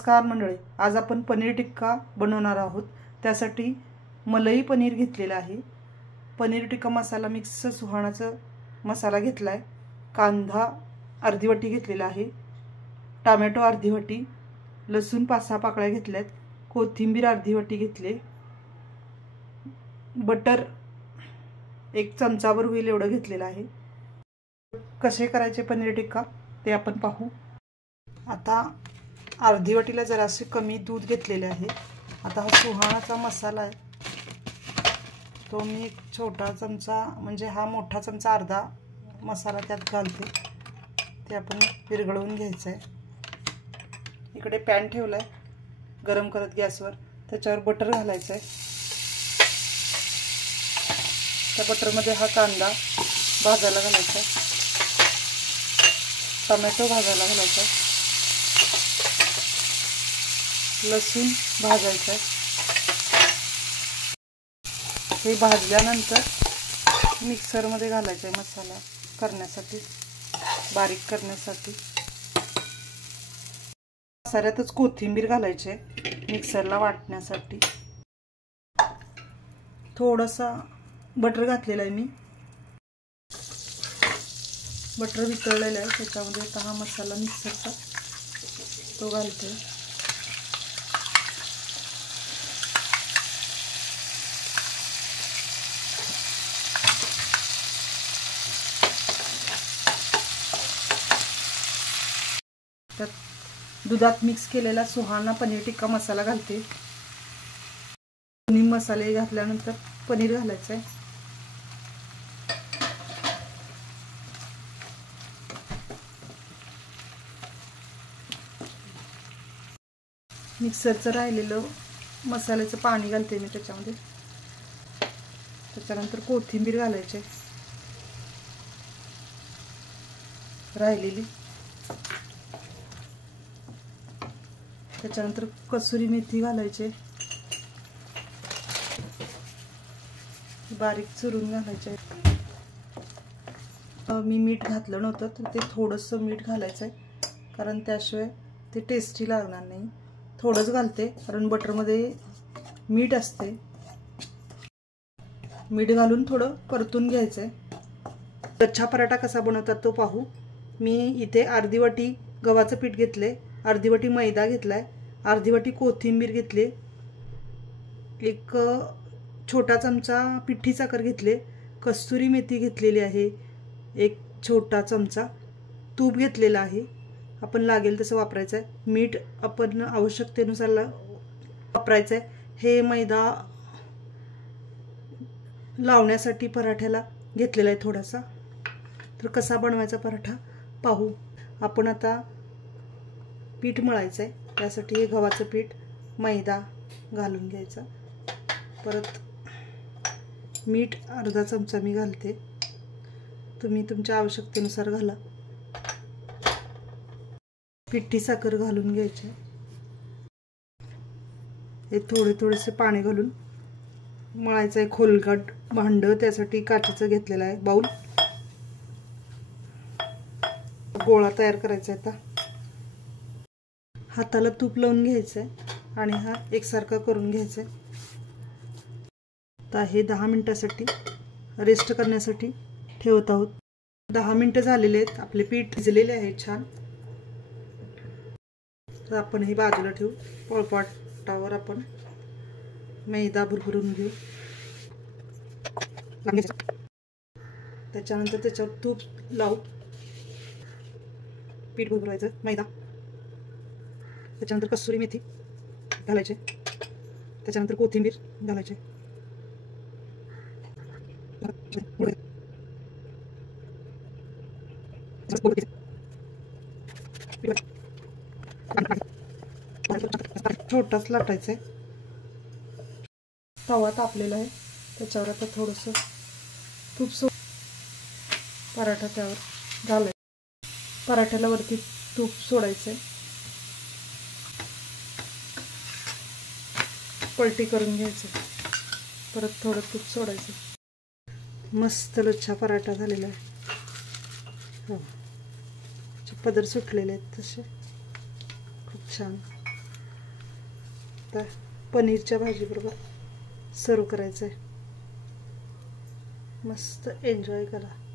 नमस्कार मंडळी, आज आपण पनीर टिक्का बनवणार आहोत। त्यासाठी मलाई पनीर घेतलेला आहे। पनीर टिक्का मसाला मिक्स सुहाणाचा मसाला घेतलाय। कांदा अर्धी वाटी घेतलेला आहे। टोमॅटो अर्धी वाटी, लसूण 5-6 पाकळ्या घेतल्यात, कोथिंबीर अर्धी वाटी घेतले, बटर 1 चमचाभर होईल एवढं घेतलेलं आहे। कसे करायचे पनीर टिक्का ते आपण पाहू। आता अर्धी वाटीला जरासे कमी दूध घेतलेले आहे। आता हा सुहाणाचा मसाला आहे, तो मी एक छोटा चमचा म्हणजे हा मोठा चमचा अर्धा मसाला त्यात घालते। ते आपण विरघळवून घ्यायचं आहे। इकडे पॅन ठेवलाय गरम करत गॅसवर, त्याच्यावर बटर घालायचं आहे। त्या बटरमध्ये हा कांदा भाजायला घालायचा आहे, टोमॅटो भाजायला घालायचा आहे, लसूण भाजायचा आहे। हे भाजल्यानंतर मिक्सरमध्ये घालायचा आहे मसाला करण्यासाठी, बारीक करण्यासाठी। मसाल्यातच कोथिंबीर घालायची आहे मिक्सरला वाटण्यासाठी। थोडासा बटर घातलेला आहे मी, बटर वितळलेलं आहे। त्याच्यामध्ये आता हा मसाला मिक्सरचा तो घालते। त्यात दुधात मिक्स केलेला सुहाणा पनीर टिक्का मसाला घालते। दोन्ही मसाले घातल्यानंतर पनीर घालायचं आहे। मिक्सरचं राहिलेलं मसाल्याचं पाणी घालते मी त्याच्यामध्ये। त्याच्यानंतर कोथिंबीर घालायची राहिलेली, त्याच्यानंतर कसुरी मेथी घालायची, बारीक चिरून घालायचे। मी मीठ घातलं नव्हतं तर ते थोडंसं मीठ घालायचं आहे, कारण त्याशिवाय ते टेस्टी लागणार नाही। थोडंच घालते कारण बटरमध्ये मीठ असते। मीठ घालून थोडं परतून घ्यायचं आहे। लच्छा पराठा कसा बनवतात तो पाहू। मी इथे अर्धी वाटी गव्हाचं पीठ घेतले, अर्धी वाटी मैदा घेतलाय, अर्धी वाटी कोथिंबीर घेतली, एक छोटा चमचा पिठी साखर घेतले, कस्तुरी मेथी घेतलेली आहे, एक छोटा चमचा तूप घेतलेला आहे। आपण लागेल तसं वापरायचं आहे। मीठ आपण आवश्यकतेनुसार वापरायचं आहे। हे मैदा लावण्यासाठी पराठ्याला घेतलेला आहे थोडासा। तर कसा बनवायचा पराठा पाहू आपण। आता पीठ मळायचं आहे, त्यासाठी हे गव्हाचं पीठ मैदा घालून घ्यायचा, परत मीठ अर्धा चमचा मी घालते, तुम्ही तुमच्या आवश्यकतेनुसार घाला। पिठी साखर घालून घ्यायचे, हे थोडे थोडेसे पाणी घालून मळायचं आहे। खोलगट भांड त्यासाठी काचेचं घेतलेलं आहे बाउल। गोळा तयार करायचा आहे। आता हाताला तूप लावून घ्यायचं आहे आणि हा एकसारखा करून घ्यायचा आहे। आता हे 10 मिनिटासाठी रेस्ट करण्यासाठी ठेवत आहोत। 10 मिनिटं झालेले आहेत, आपले पीठ भिजलेले आहे छान। तर आपण हे बाजूला ठेवू। पोळपाटावर आपण मैदा भरभरून घेऊ, त्याच्यानंतर त्याच्यावर तूप लावू, पीठ भरभरायचं मैदा, त्याच्यानंतर कसुरी मेथी घालायचे, त्याच्यानंतर कोथिंबीर घालायचे, छोटाच लाटायचा आहे। तवा तापलेला आहे, त्याच्यावर आता थोडंसं तूप सोड, पराठा त्यावर घालायचा। पराठ्याला वरती तूप सोडायचं, पलटी करून घ्यायचं, परत थोडं तूप सोडायचं। मस्त लच्छा पराठा झालेला आहे। पदर सुटलेले आहेत तसे, खूप छान। आता पनीरच्या भाजीबरोबर सर्व करायचं आहे. मस्त एन्जॉय करा.